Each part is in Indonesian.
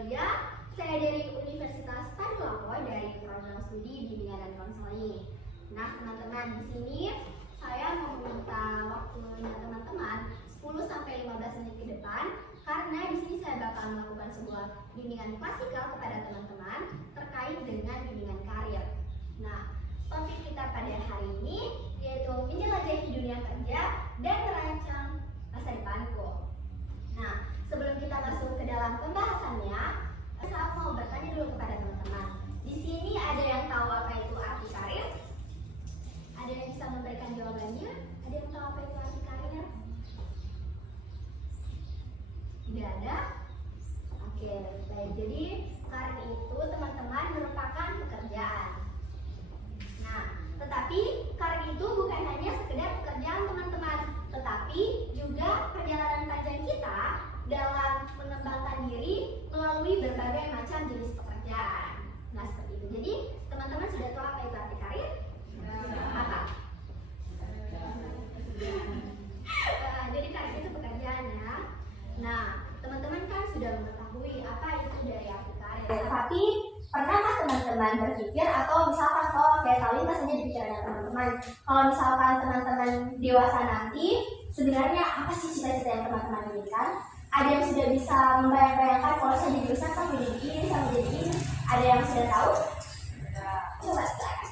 Aurelia, saya dari Universitas Tadulako dari program studi bimbingan dan konseling. Nah, teman-teman, di sini saya mau meminta waktunya teman-teman 10-15 menit ke depan, karena di sini saya bakal melakukan sebuah bimbingan klasikal kepada teman-teman terkait dengan bimbingan karir. Nah, topik kita pada hari ini yaitu menjelajahi dunia kerja dan merancang masa depanku. Nah, sebelum kita masuk ke dalam pembahasannya, saya mau bertanya dulu kepada teman-teman. Di sini ada yang tahu apa itu arti karir? Ada yang bisa memberikan jawabannya? Ada yang tahu apa itu arti karir? Tidak ada? Oke, baik. Jadi karir itu teman-teman merupakan pekerjaan. Nah, tetapi karir itu bukan hanya sekedar pekerjaan teman-teman, tetapi juga perjalanan panjang kita dalam mengembangkan diri melalui berbagai macam jenis pekerjaan. Nah, seperti itu. Jadi teman-teman sudah tahu apa itu arti karir? Apa? Jadi karir itu pekerjaannya. Nah, teman-teman kan sudah mengetahui apa itu dari arti karir. Tapi pernahkah teman-teman berpikir atau misalkan kayak terlintas saja di pikiran teman-teman, kalau misalkan teman-teman dewasa nanti, sebenarnya apa sih cita-cita yang teman-teman inginkan? Ada yang sudah bisa membayang-bayangkan kalau saya jadi besar sampai jadi ini, sampai jadi ini? Ada yang sudah tahu? Coba silakan.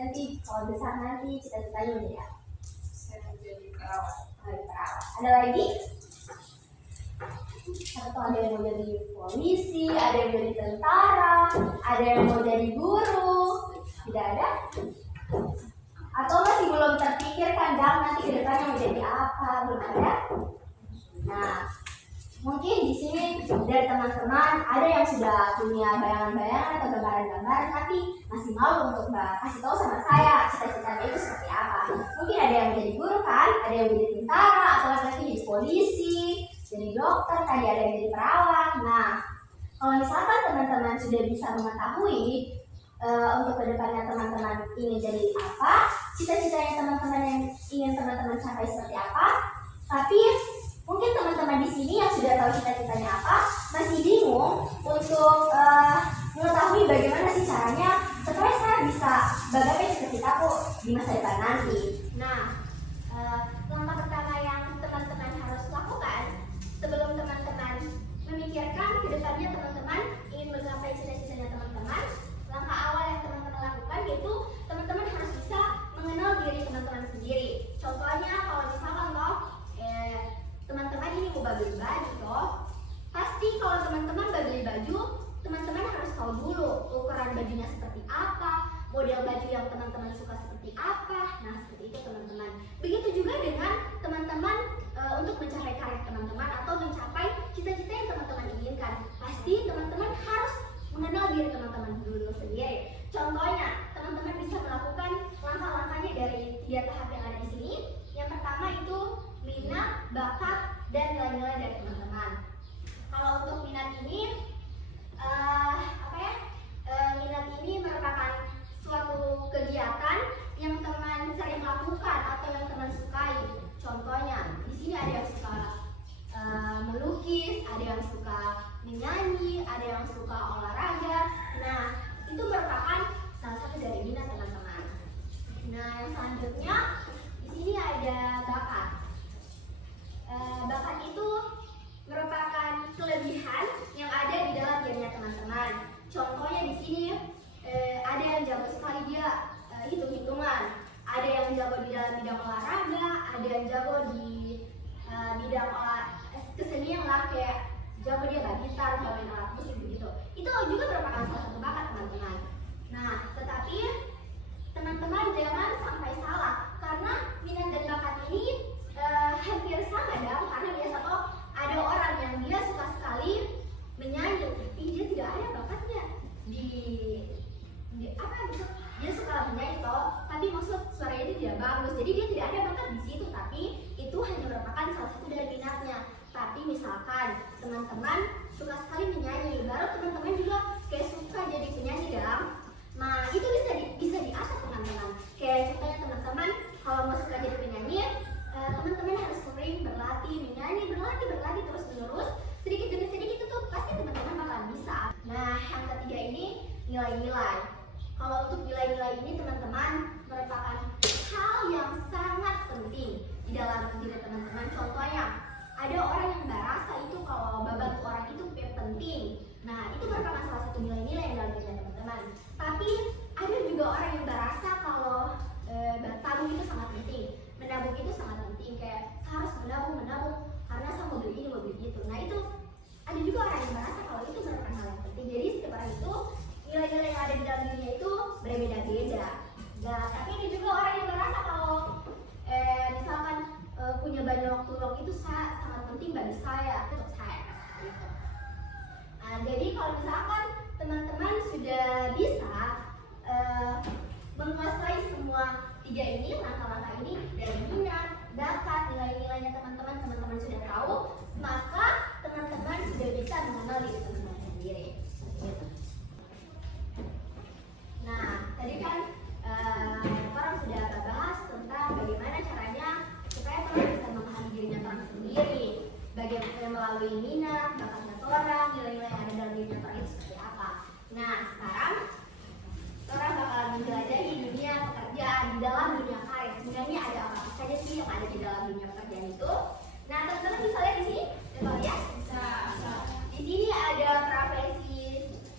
Nanti kalau besar nanti cita-citanya menjadi apa? Saya mau jadi perawat. Ada lagi? Atau ada yang mau jadi polisi, ada yang mau jadi tentara, ada yang mau jadi guru? Tidak ada? Atau masih belum terpikirkan nanti ke depannya mau jadi apa? Belum ada? Nah, mungkin di sini dari teman-teman ada yang sudah punya bayangan-bayangan atau gambaran-gambaran, tapi masih malu untuk kasih tahu sama saya cita-citanya itu seperti apa. Mungkin ada yang menjadi guru kan, ada yang menjadi tentara, atau lagi jadi polisi, jadi dokter, tadi ada yang jadi perawat. Nah, kalau misalkan teman-teman sudah bisa mengetahui untuk kedepannya teman-teman ingin jadi apa, cita-cita yang teman-teman yang ingin teman-teman capai seperti apa, tapi mungkin teman-teman di sini yang sudah tahu cita-citanya apa masih bingung untuk mengetahui bagaimana sih caranya supaya saya bisa bagaimana cita-citaku di masa depan nanti. Nah, langkah pertama yang teman-teman harus lakukan sebelum teman-teman memikirkan ke depannya teman-teman ingin menggapai cita-citanya teman-teman, langkah awal yang teman-teman lakukan yaitu teman-teman harus bisa mengenal diri teman-teman sendiri. Contohnya kalau misalkan teman-teman ini mau beli baju toh, pasti kalau teman-teman beli baju, teman-teman harus tahu dulu ukuran bajunya seperti apa, model baju yang teman-teman suka seperti apa. Nah, seperti itu teman-teman. Begitu juga dengan teman-teman untuk mencapai karir teman-teman atau mencapai cita-cita yang teman-teman inginkan, pasti teman-teman harus mengenal diri teman-teman dulu sendiri. Contohnya, teman-teman bisa melakukan langkah-langkahnya dari 3 tahap yang ada di sini. Yang pertama itu minat, bakat, dan nilai-nilai dari teman-teman. Kalau untuk minat ini, minat ini merupakan suatu kegiatan yang teman sering lakukan atau yang teman sukai. Contohnya, di sini ada yang suka melukis, ada yang suka menyanyi, ada yang suka olahraga. Nah, itu merupakan salah satu dari minat teman-teman. Nah, yang selanjutnya di sini ada bakat. Bakat itu merupakan kelebihan yang ada di dalam dirinya teman-teman. Contohnya di sini ada yang jago sekali dia hitung-hitungan, ada yang jago di dalam bidang olahraga, ada yang jago di bidang kesenian lah, kayak jago dia gitar, main alat musik begitu. Itu juga merupakan salah satu bakat teman-teman. Nah, tetapi teman-teman jangan sampai salah, karena minat dan bakat ini hampir sama dong, karena biasa ada orang yang dia suka sekali menyanyi, tapi dia tidak ada bakatnya dia suka menyanyi tapi maksud suaranya itu tidak bagus, jadi dia tidak ada bakat di situ, tapi itu hanya merupakan salah satu dari minatnya. Tapi misalkan teman-teman suka sekali menyanyi, baru teman-teman juga kayak suka jadi penyanyi dong. Nah, itu bisa diasah teman-teman. Kayak contohnya teman-teman kalau mau suka jadi penyanyi, teman-teman harus sering berlatih menyanyi, berlatih terus menerus, sedikit demi sedikit itu tuh pasti teman-teman bakal bisa. nilai-nilai. Kalau untuk nilai-nilai ini teman-teman merupakan hal yang sangat penting di dalam diri teman-teman. Contohnya, ada orang yang merasa itu kalau membantu orang itu penting. Nah, itu merupakan salah satu nilai-nilai yang dalam diri teman-teman. Tapi ada juga orang yang merasa kalau tabung itu sangat penting, menabung itu sangat penting. Kayak saya harus menabung karena saya mau beli ini, mau beli itu. Nah, itu ada juga orang yang merasa kalau itu merupakan hal yang penting. Jadi setiap orang itu nilai-nilai yang ada di dalam dirinya itu berbeda-beda. Nah, tapi ada juga orang yang merasa kalau misalkan punya banyak waktu luang itu sangat penting bagi saya, untuk saya. Gitu. Nah, jadi kalau misalkan teman-teman sudah bisa menguasai semua tiga ini, langkah-langkah ini, dari minat, bakat, nilai-nilainya teman-teman sudah tahu, maka teman-teman sudah bisa mengenal diri teman-teman sendiri. Gitu. Nah, tadi kan orang sudah bahas tentang bagaimana caranya supaya orang bisa memahami dirinya orang sendiri, bagaimana melalui minat, bakatnya orang, nilai-nilai yang ada dalam dirinya orang itu seperti apa. Nah, sekarang orang bakalan menjelajahi dunia pekerjaan di dalam dunia karir. Sebenarnya ada apa saja sih yang ada di dalam dunia pekerjaan itu? Nah, teman-teman bisa lihat di sini, coba lihat. Di sini ada profesi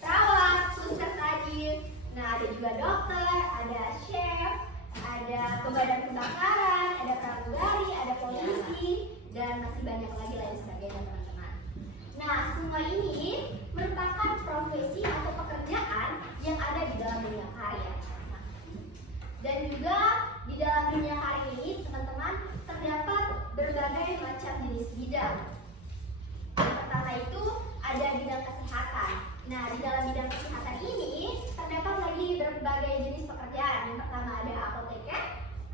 perawat, suster tadi. Nah, ada juga dokter, ada chef, ada pemadam kebakaran, ada pramugari, ada polisi, dan masih banyak lagi lain sebagainya, teman-teman. Nah, semua ini merupakan profesi atau pekerjaan yang ada di dalam dunia karir. Dan juga di dalam dunia karir ini, teman-teman, terdapat berbagai macam jenis bidang. Yang pertama itu ada bidang kesehatan. Nah, di dalam bidang kesehatan ini terdapat lagi berbagai jenis pekerjaan. Yang pertama ada apoteker,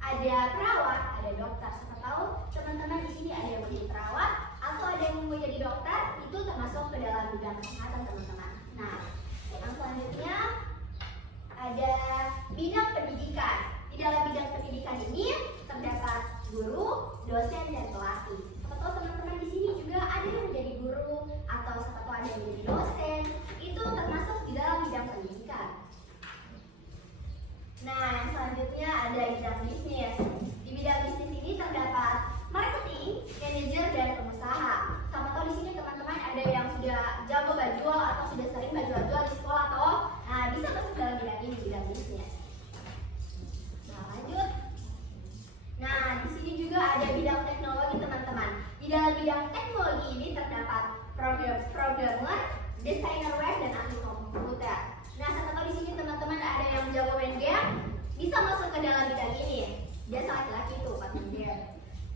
ada perawat, ada dokter. Siapa tahu teman-teman di sini ada yang mau jadi perawat atau ada yang mau jadi dokter, itu termasuk ke dalam bidang kesehatan, teman-teman. Nah, yang selanjutnya ada bidang pendidikan. Di dalam bidang pendidikan ini terdapat guru, dosen, dan pelatih. Siapa tahu teman-teman di sini juga ada yang menjadi guru atau siapa tahu ada yang menjadi dosen. Itu termasuk di dalam bidang pendidikan. Nah, yang selanjutnya ada bidang bisnis. Di bidang bisnis ini terdapat marketing, manajer, dan pengusaha. Sama tahu di sini teman-teman ada yang sudah jago berjual atau sudah sering berjual di sekolah atau bisa masuk dalam bidang ini, bidang bisnis. Nah, lanjut. Nah, di sini juga ada bidang teknologi, teman-teman. Di dalam bidang teknologi ini terdapat programmer, desainer web, dan ahli komputer. Nah, sama tahu di sini teman-teman ada yang jago main game, bisa masuk ke dalam bidang ini. Biasa laki-laki tuh pas main game.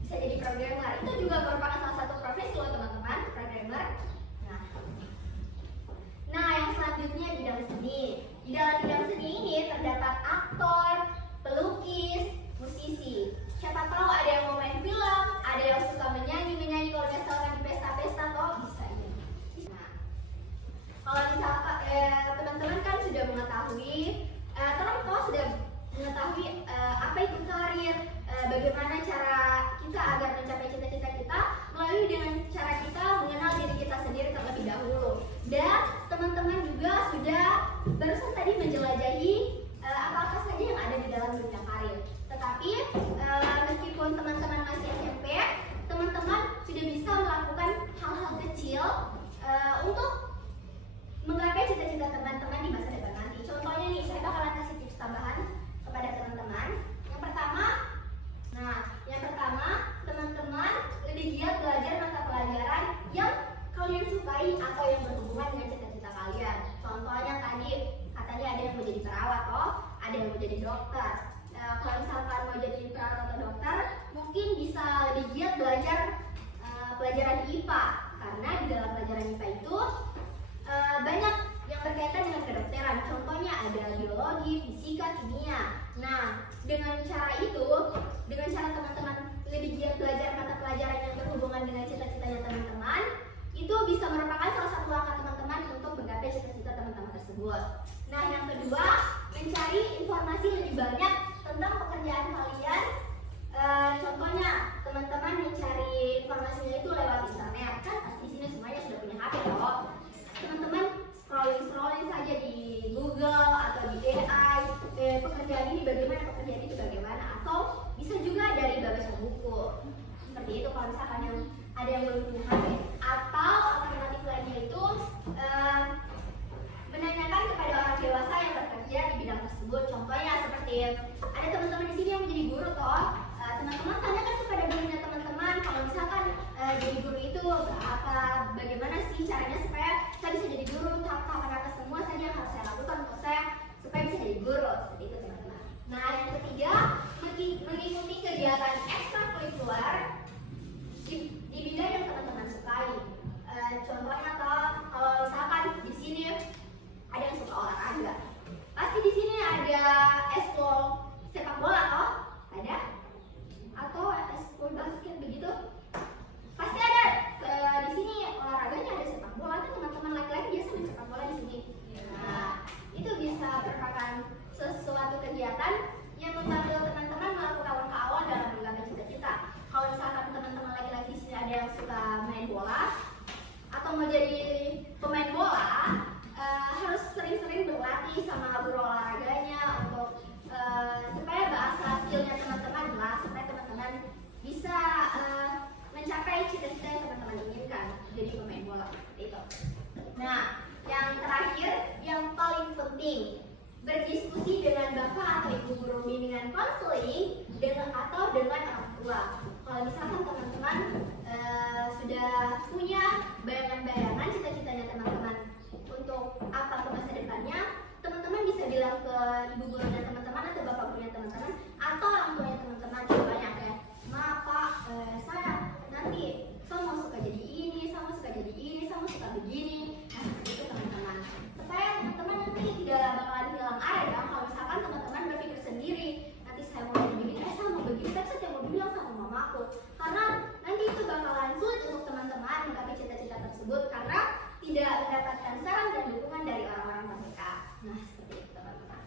Bisa jadi programmer. Itu juga merupakan salah satu profesi loh, teman-teman, programmer. Nah, yang selanjutnya bidang seni. Di dalam bidang seni ini terdapat aktor, pelukis, musisi. Siapa tahu ada yang mau main film, ada yang suka menyanyi kalau misalkan di pesta-pesta toh bisa ini. Nah, kalau misalkan teman-teman kan sudah mengetahui, apa itu karir, bagaimana cara kita agar mencapai cita-cita kita melalui dengan cara kita mengenal diri kita sendiri terlebih dahulu. Dan teman-teman juga sudah barusan tadi menjelajahi apa-apa saja yang ada di dalam dunia karir. Tetapi meskipun teman-teman masih SMP, teman-teman sudah bisa melakukan hal-hal kecil untuk menggapai cita-cita teman-teman di masa depan nanti. Contohnya nih, saya bakalan kasih tips tambahan kepada teman-teman. Yang pertama, teman-teman lebih giat belajar mata pelajaran yang kalian sukai atau yang berhubungan dengan cita-cita kalian. Contohnya tadi katanya ada yang mau jadi perawat, ada yang mau jadi dokter. Kalau misalkan mau jadi perawat atau dokter, mungkin bisa lebih giat belajar pelajaran IPA, karena di dalam pelajaran IPA itu banyak yang berkaitan dengan kedokteran. Contohnya ada biologi, fisika, kimia. Nah, dengan cara teman-teman lebih giat belajar mata pelajaran yang berhubungan dengan cita-citanya teman-teman, itu bisa merupakan salah satu langkah teman-teman untuk menggapai cita-cita teman-teman tersebut. Nah, yang kedua, mencari informasi lebih banyak tentang pekerjaan kalian. Contohnya, teman-teman mencari informasinya itu lewat internet. Kan pasti di sini semuanya sudah punya HP loh. Teman-teman scrolling saja di Google sih caranya supaya saya bisa jadi guru? Tahap-tahapan apa semua saja yang harus saya lakukan untuk saya supaya bisa jadi guru? Seperti itu teman-teman. Nah yang ketiga, mengikuti kegiatan ekstrakurikuler di bidang yang teman-teman sukai. Contohnya kalau misalkan di sini ada yang suka olahraga, pasti di sini ada eskul sepak bola toh? Ada? Atau eskul basket begitu? Pasti ada. Di sini olahraganya ada sepak bola, kan teman-teman laki-laki biasa main sepak bola di sini. Nah, itu bisa merupakan sesuatu kegiatan yang membantu teman-teman melakukan langkah awal dalam menggapai cita-cita. Kalau misalkan teman-teman laki-laki di sini ada yang suka main bola atau mau jadi pemain bola, harus sering-sering berlatih sama guru olahraganya untuk supaya bahasa skillnya teman-teman lah, supaya teman-teman bisa mencapai cita-cita yang teman-teman inginkan jadi pemain bola seperti itu. Nah, yang terakhir yang paling penting, berdiskusi dengan bapak atau ibu guru bimbingan konseling dengan orang tua. Kalau misalkan teman-teman sudah punya bayangan-bayangan cita-citanya teman-teman untuk apa ke masa depannya, teman-teman bisa bilang ke ibu gurunya teman-teman atau bapak gurunya teman-teman atau orang tuanya teman-teman. Contohnya kayak, "Ma, Pak, saya nanti mau suka jadi ini, saya mau suka jadi ini, saya mau suka begini." Nah, seperti itu teman-teman. Supaya teman-teman nanti tidak bakalan hilang arah kalau misalkan teman-teman berpikir sendiri, nanti saya mau jadi begini, saya mau begini, tapi saya mau bilang sama mamaku. Karena nanti itu bakalan sulit untuk teman-teman menggapai cita-cita tersebut karena tidak mendapatkan saran dan dukungan dari orang-orang terdekat. Nah, seperti itu teman-teman.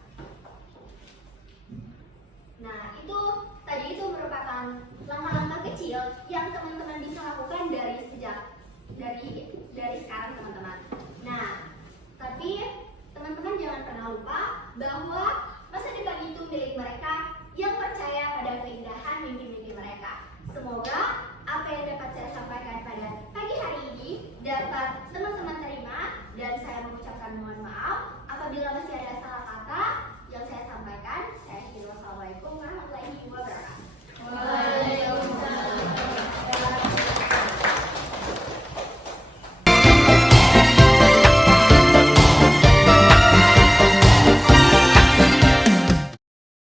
Nah, itu tadi itu merupakan langkah-langkah kecil yang teman-teman bisa lakukan dari sekarang teman-teman. Nah, tapi teman-teman jangan pernah lupa bahwa masa depan itu milik mereka yang percaya pada keindahan mimpi-mimpi mereka. Semoga